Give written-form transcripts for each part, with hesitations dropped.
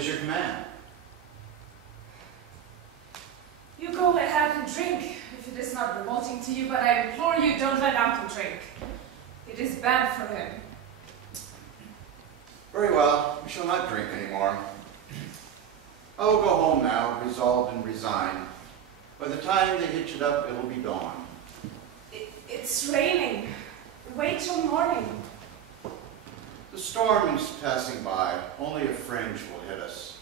is your command? You go ahead and drink, if it is not revolting to you, but I implore you, don't let Uncle drink. It is bad for him. Very well, we shall not drink anymore. I will go home now, resolved and resigned. By the time they hitch it up, it will be dawn. It's raining. Wait till morning. The storm is passing by. Only a fringe will hit us.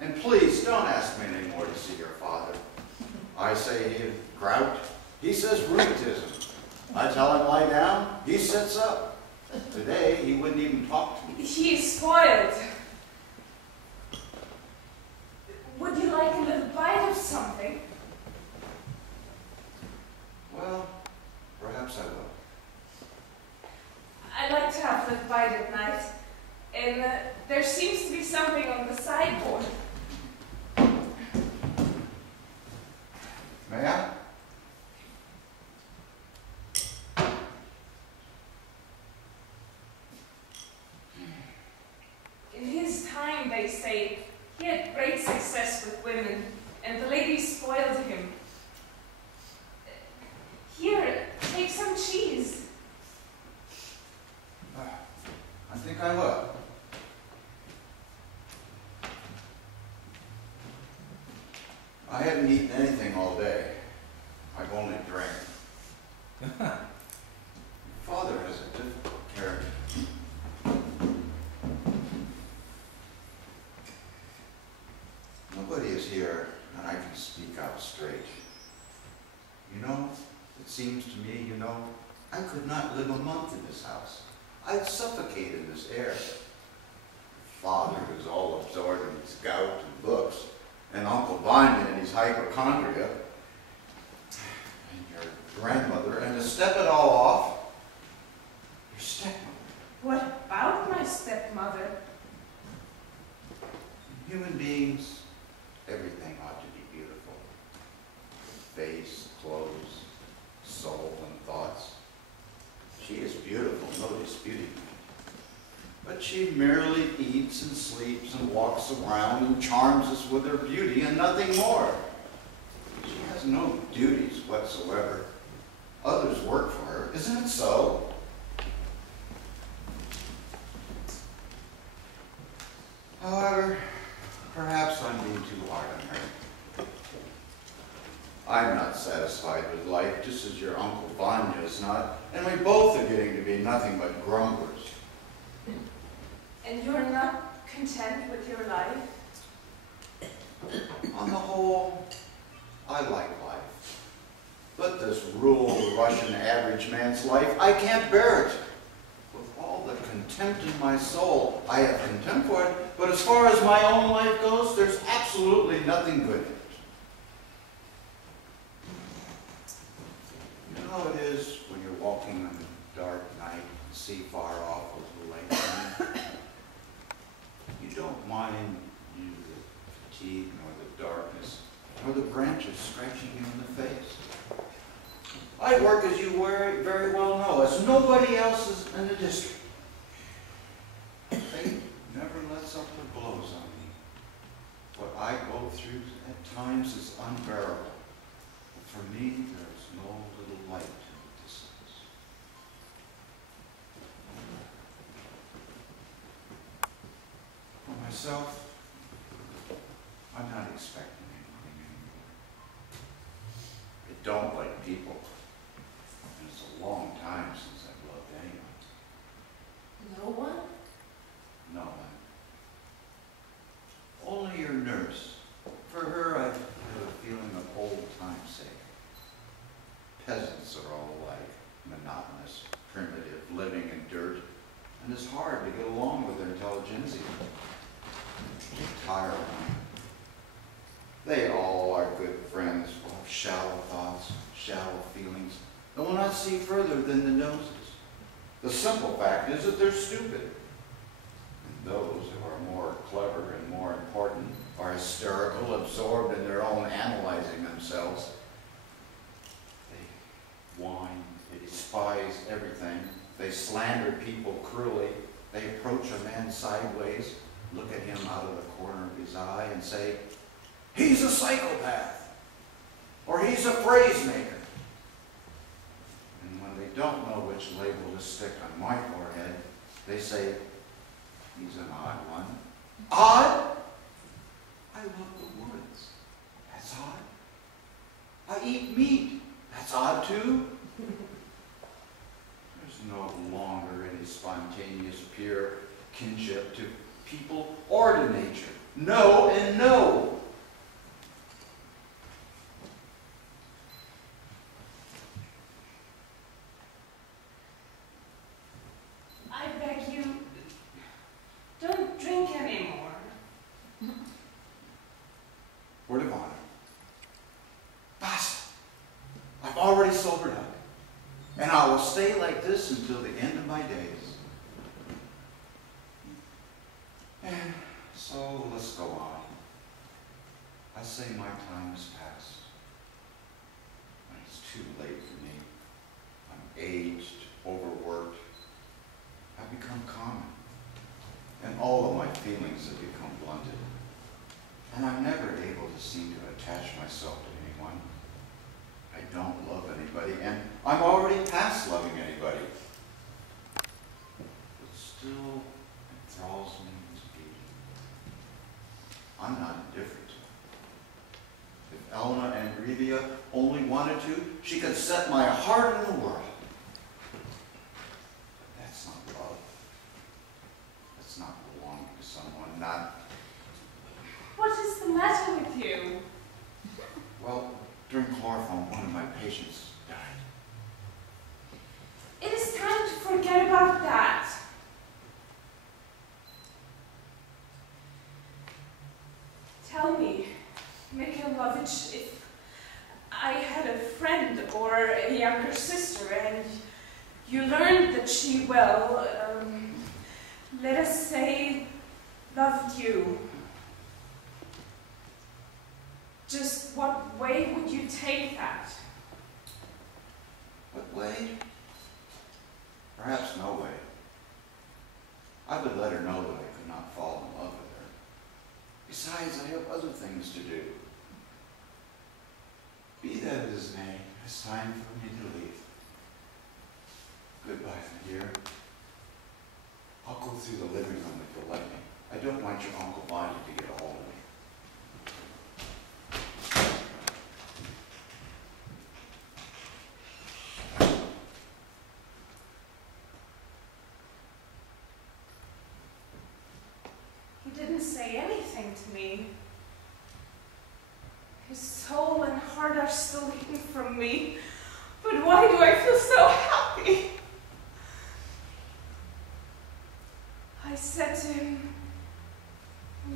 And please, don't ask me anymore to see your father. I say gout. He says rheumatism. I tell him lie down. He sits up. Today, he wouldn't even talk to me. He is spoiled. Would you like a little bite of something? Well, perhaps I will. I like to have a little bite at night. And there seems to be something on the sideboard. May I? In his time, they say, he had great success with women, and the ladies spoiled him. Here, take some cheese. I think I will. I haven't eaten anything all day. I've only drank. Father has a difficult character. Nobody is here, and I can speak out straight. You know, it seems to me, I could not live a month in this house. I'd suffocate in this air. Father is all absorbed in his gout and books, and Uncle Vanya in his hypochondria, and your grandmother, and to step it all off, your stepmother. What about my stepmother? Human beings, everything ought to be beautiful. Face, clothes, soul, and thoughts. She is beautiful, no disputing that. But she merely eats and sleeps and walks around and charms us with her beauty and nothing more. She has no duties whatsoever. Others work for her, isn't it so? However, perhaps I'm being too hard on her. I'm not satisfied with life, just as your Uncle Vanya is not, and we both are getting to be nothing but grumblers. And you're not content with your life? On the whole, I like life. But this rural Russian average man's life, I can't bear it. With all the contempt in my soul, I have contempt for it, but as far as my own life goes, there's absolutely nothing good in it. You know how it is when you're walking on a dark night and see far off a little light? You don't mind neither the fatigue nor the darkness, nor the branches scratching you in the face. I work, as you very well know, as nobody else is in the district. Fate never lets up her blows on me. What I go through at times is unbearable. But for me, there's no little light in the distance. For myself, I'm not expecting anything anymore. I don't like people. And it's a long time since I've loved anyone. No one? No one. Only your nurse. For her, I have a feeling of old time's sake. Peasants are all alike, monotonous, primitive, living in dirt, and it's hard to get along with their intelligentsia. They tire one. They all are good friends, full of shallow thoughts, shallow feelings, and will not see further than the noses. The simple fact is that they're stupid. And those who are more clever and more important are hysterical, absorbed in their own analyzing themselves. They whine, they despise everything, they slander people cruelly, they approach a man sideways, look at him out of the corner of his eye and say, he's a psychopath, or he's a phrase maker. And when they don't know which label to stick on my forehead, they say, he's an odd one. Odd? I love the woods. That's odd. I eat meat. That's odd too. There's no longer any spontaneous, pure kinship to people or to nature. No and no. I beg you, don't drink anymore. Word of honor. Basta. I've already sobered up. And I will stay like this until the end of my days. And so let's go on. I say my time has passed. And it's too late for me. I'm aged, overworked. I've become common. And all of my feelings have become blunted. And I'm never able to seem to attach myself to anyone. I don't love anybody, and I'm already past loving anybody. But still enthralls me to be. I'm not indifferent to it. If Elena Angrevia only wanted to, she could set my heart in the world. But that's not love. That's not belonging to someone, not... What is the matter with you? Well, during chloroform, one of my patients died. It is time to forget about that. Tell me, Mikhailovich, if I had a friend or a younger sister and you learned that she, well, let us say, loved you, just what way would you take that? What way? Perhaps no way. I would let her know that I could not fall in love with her. Besides, I have other things to do. Be that as it may, it's time for me to leave. Goodbye, my dear. I'll go through the living room if you'll let me. I don't want your Uncle Bonnie to get a hold of me. He didn't say anything to me. His soul and heart are still hidden from me. But why do I feel so happy? I said to him,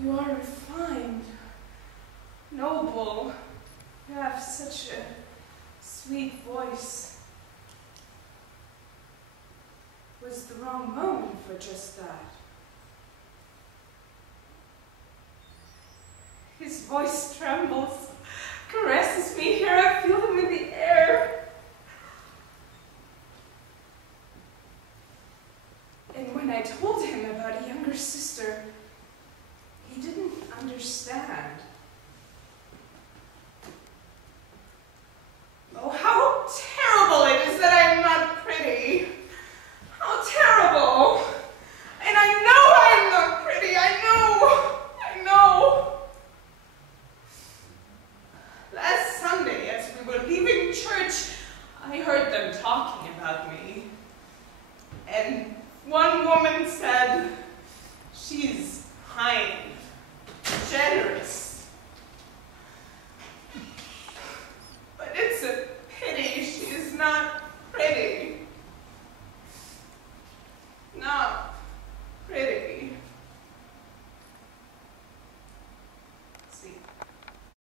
you are refined, noble. You have such a sweet voice. It was the wrong moment for just that. His voice trembles, caresses me. Here I feel him in the air. when I told him about a younger sister, he didn't understand.